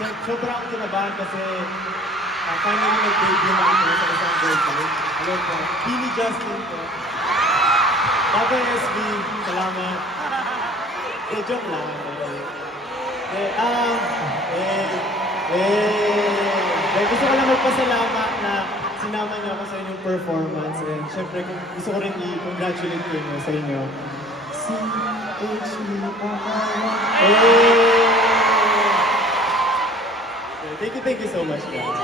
sobrang kinabahan kasi finally nag-debut na ako sa isang girlfriend. Hello po. Pini Justin po. Bago SB, salamat. Joke lang. Gusto ko lang magpasalamat na sinama niyo ako sa inyong performance. And syempre, gusto ko rin i-congratulate kayo sa inyo. Thank you so much, guys.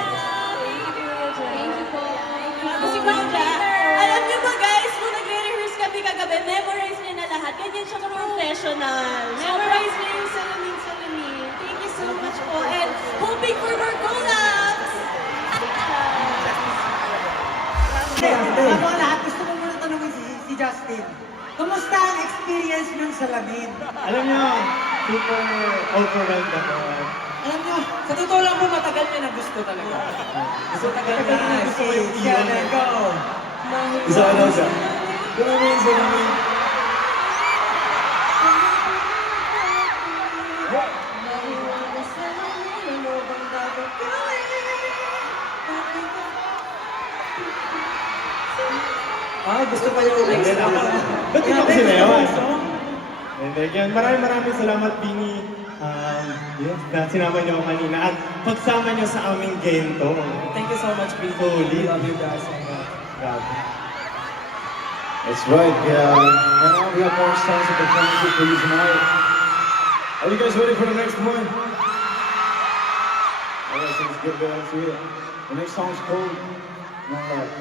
Thank you po. Si Manja, alam niyo ba guys, kung nagre-rehearse kami kagabi, memorize niya na lahat. Ganyan siya ka-professional. Memorize niya yung salamin. Thank you so much po. And hoping for more collabs! Bago ang lahat, gusto ko muna tanongin si Justin. Kumusta ang experience ng salamin? Alam niyo, super overwhelmed ako. Alam nyo, sa totoo lang po, matagal niya na gusto talaga. Gusto tagal na gusto ko yung siya iwan. na go. Isa ka daw siya. Salamin. Ah, gusto pa yung next song. Ba't di ako sinayawan? And again, maraming salamat, Bini. Na sinama niyo ako kanina at pagsama niyo sa aming gento. Thank you so much, Bini. Holy. Love you guys. Grabe. That's right, yeah. And now we have more songs and performances for you tonight. Are you guys ready for the next one? Alright, so let's get back to it. The next song is called Not Love.